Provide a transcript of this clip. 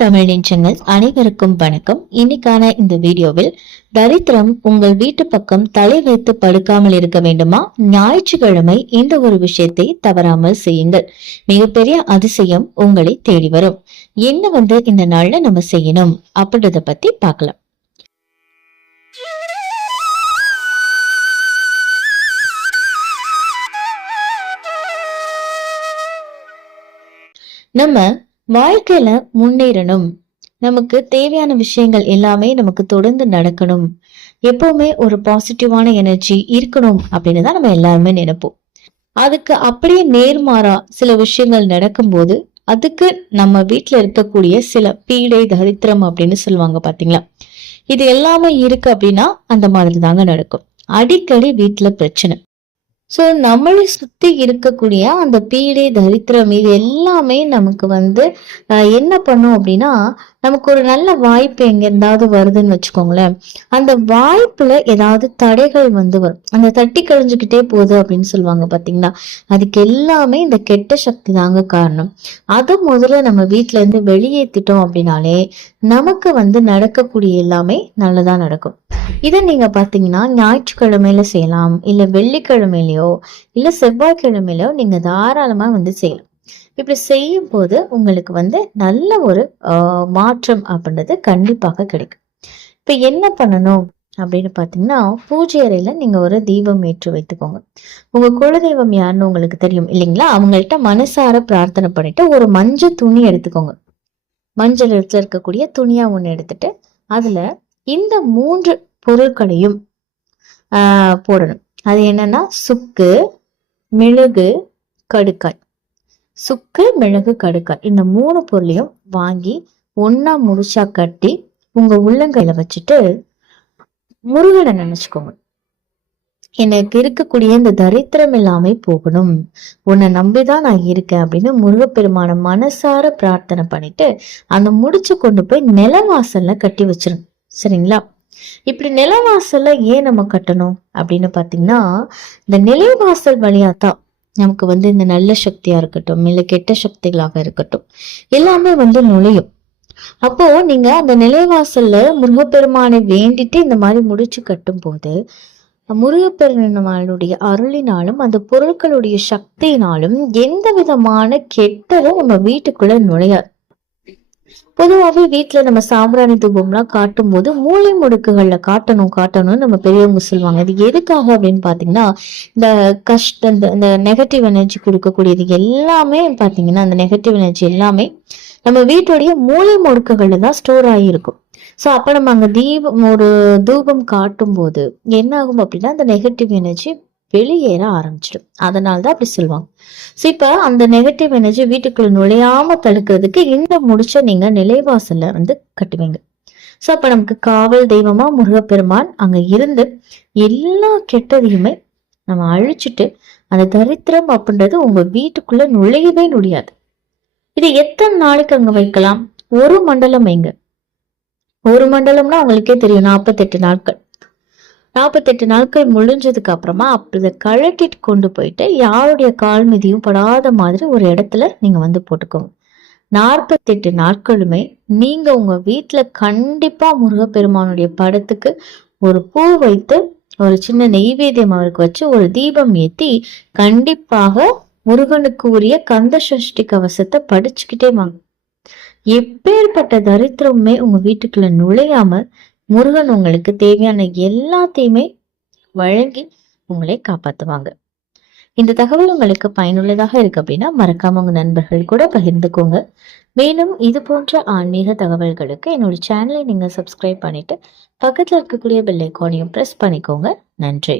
தமிழ் நெஞ்சங்கள் அனைவருக்கும் வணக்கம். இன்னைக்கான இந்த வீடியோவில் தரித்திரம் உங்கள் வீட்டு பக்கம் தலை வைத்து படுக்காமல் இருக்க வேண்டுமா? ஞாயிற்றுக்கிழமை இந்த ஒரு விஷயத்தை தவறாமல் செய்யுங்கள். மிகப்பெரிய அதிசயம் உங்களை தேடி வரும். என்ன வந்து இந்த நாள்ல நம்ம செய்யணும் அப்படின்றத பத்தி பார்க்கலாம். நம்ம வாழ்க்கையில முன்னேறணும். நமக்கு தேவையான விஷயங்கள் எல்லாமே நமக்கு தொடர்ந்து நடக்கணும். எப்பவுமே ஒரு பாசிட்டிவான எனர்ஜி இருக்கணும் அப்படின்னு தான் நம்ம எல்லாருமே நினைப்போம். அதுக்கு அப்படியே நேர்மாறா சில விஷயங்கள் நடக்கும்போது அதுக்கு நம்ம வீட்டுல இருக்கக்கூடிய சில பீடை தரித்திரம் அப்படின்னு சொல்லுவாங்க பாத்தீங்களா? இது எல்லாமே இருக்கு அப்படின்னா அந்த மாதிரி தாங்க நடக்கும். அடிக்கடி வீட்டுல பிரச்சனை. ஸோ நம்மளை சுத்தி இருக்கக்கூடிய அந்த பீடை தரித்திரம் இது எல்லாமே நமக்கு வந்து ஆஹ், என்ன பண்ணும் அப்படின்னா நமக்கு ஒரு நல்ல வாய்ப்பு எங்க இருந்தாவது வருதுன்னு வச்சுக்கோங்களேன். அந்த வாய்ப்புல ஏதாவது தடைகள் வந்து வரும். அந்த தட்டி கழிஞ்சுக்கிட்டே போகுது அப்படின்னு சொல்லுவாங்க பாத்தீங்களா? அதுக்கு எல்லாமே இந்த கெட்ட சக்தி தாங்க காரணம். அது முதல்ல நம்ம வீட்டுல இருந்து வெளியேத்திட்டோம் அப்படின்னாலே நமக்கு வந்து நடக்கக்கூடிய எல்லாமே நல்லதா நடக்கும். இதை நீங்க பாத்தீங்கன்னா ஞாயிற்றுக்கிழமையில செய்யலாம். இல்ல வெள்ளிக்கிழமையிலயோ இல்ல செவ்வாய்க்கிழமையிலயோ நீங்க தாராளமா வந்து செய்யலாம். இப்படி செய்யும் போது உங்களுக்கு வந்து நல்ல ஒரு மாற்றம் அப்படின்றது கண்டிப்பாக கிடைக்கும். இப்ப என்ன பண்ணணும் அப்படின்னு பாத்தீங்கன்னா பூஜை அறையில நீங்க ஒரு தீபம் ஏற்றி வைத்துக்கோங்க. உங்க குலதெய்வம் யாருன்னு உங்களுக்கு தெரியும் இல்லைங்களா? அவங்கள்ட்ட மனசார பிரார்த்தனை பண்ணிட்டு ஒரு மஞ்சள் துணி எடுத்துக்கோங்க. மஞ்சள் இடத்துல இருக்கக்கூடிய துணியா ஒண்ணு எடுத்துட்டு அதுல இந்த மூன்று பொருட்களையும் ஆஹ், போடணும். அது என்னன்னா சுக்கு மிளகு கடுக்காய் சுக்கு மிளகு கடுக்காய் இந்த மூணு பொருளையும் வாங்கி ஒன்னா முடிச்சா கட்டி உங்க உள்ளங்கையில வச்சுட்டு முருகனை நினைச்சுக்கோங்க. எனக்கு இருக்கக்கூடிய இந்த தரித்திரம் எல்லாமே போகணும். உன்னை நம்பிதான் நான் இருக்கேன் அப்படின்னு முருகப்பெருமான மனசார பிரார்த்தனை பண்ணிட்டு அந்த முடிச்சு கொண்டு போய் நிலவாசல்ல கட்டி வச்சிருங்க. சரிங்களா? இப்படி நிலவாசல்ல ஏன் நம்ம கட்டணும் அப்படின்னு பாத்தீங்கன்னா இந்த நிலைவாசல் வழியா தான் நமக்கு வந்து இந்த நல்ல சக்தியா இருக்கட்டும் இல்ல கெட்ட சக்திகளாக இருக்கட்டும் எல்லாமே வந்து நுழையும். அப்போ நீங்க அந்த நிலைவாசல்ல முருகப்பெருமானை வேண்டிட்டு இந்த மாதிரி முடிச்சு கட்டும் போது முருகப்பெருமானுடைய அருளினாலும் அந்த பொருட்களுடைய சக்தியினாலும் எந்த விதமான கெட்டதும் நம்ம வீட்டுக்குள்ள நுழையாது. பொதுவாகவே வீட்டுல நம்ம சாம்பிராணி தூபம்லாம் காட்டும் போது மூளை முடுக்குகள்ல காட்டணும் காட்டணும்னு நம்ம பெரியவங்க சொல்லுவாங்க. இது எதுக்காக அப்படின்னு பாத்தீங்கன்னா இந்த கஷ்ட இந்த இந்த நெகட்டிவ் எனர்ஜி கொடுக்கக்கூடியது எல்லாமே பாத்தீங்கன்னா அந்த நெகட்டிவ் எனர்ஜி எல்லாமே நம்ம வீட்டுடைய மூளை முடுக்குகளில் தான் ஸ்டோர் ஆகியிருக்கும். ஸோ அப்ப நம்ம அங்க தீபம் ஒரு தூபம் காட்டும் போது என்ன ஆகும் அப்படின்னா அந்த நெகட்டிவ் எனர்ஜி வெளியேற ஆரம்பிச்சிடும். அதனால தான் அப்படி சொல்லுவாங்க. ஸோ இப்போ அந்த நெகட்டிவ் எனர்ஜி வீட்டுக்குள்ள நுழையாம தடுக்கிறதுக்கு இந்த முடிச்ச நீங்க நிலைவாசல்ல வந்து கட்டுவீங்க. ஸோ அப்ப நமக்கு காவல் தெய்வமா முருகப்பெருமான் அங்க இருந்து எல்லா கெட்டதையுமே நம்ம அழிச்சிட்டு அந்த தரித்திரம் அப்படின்றது உங்க வீட்டுக்குள்ள நுழையவே நுழையாது. இது எத்தனை நாளைக்கு அங்க வைக்கலாம்? ஒரு மண்டலம் வைங்க ஒரு மண்டலம்னா அவங்களுக்கே தெரியும் நாற்பத்தெட்டு நாட்கள். நாற்பத்தெட்டு நாட்கள் முடிஞ்சதுக்கு அப்புறமா அப்படி கழட்டிட்டு கொண்டு போயிட்டு யாருடைய கால் மிதியும் படாத மாதிரி ஒரு இடத்துல நீங்க வந்து போட்டுக்கோங்க. நாற்பத்தெட்டு நாட்களுமே நீங்க உங்க வீட்டுல கண்டிப்பா முருகப்பெருமானுடைய படத்துக்கு ஒரு பூ வைத்து ஒரு சின்ன நெய்வேத்தியம் அவருக்கு வச்சு ஒரு தீபம் ஏத்தி கண்டிப்பாக முருகனுக்கு உரிய கந்த சஷ்டி கவசத்தை படிச்சுக்கிட்டே வாங்க. எப்பேற்பட்ட தரித்திரமுமே உங்க வீட்டுக்குள்ள நுழையாமல் முருகன் உங்களுக்கு தேவையான எல்லாத்தையுமே வழங்கி உங்களை காப்பாத்துவாங்க. இந்த தகவல் உங்களுக்கு பயனுள்ளதாக இருக்கு அப்படின்னா மறக்காம உங்க நண்பர்கள் கூட பகிர்ந்துக்கோங்க. மேலும் இது போன்ற ஆன்மீக தகவல்களுக்கு என்னோட சேனலை நீங்க சப்ஸ்கிரைப் பண்ணிட்டு பக்கத்துல இருக்கக்கூடிய பெல் ஐக்கானையும் ப்ரெஸ் பண்ணிக்கோங்க. நன்றி.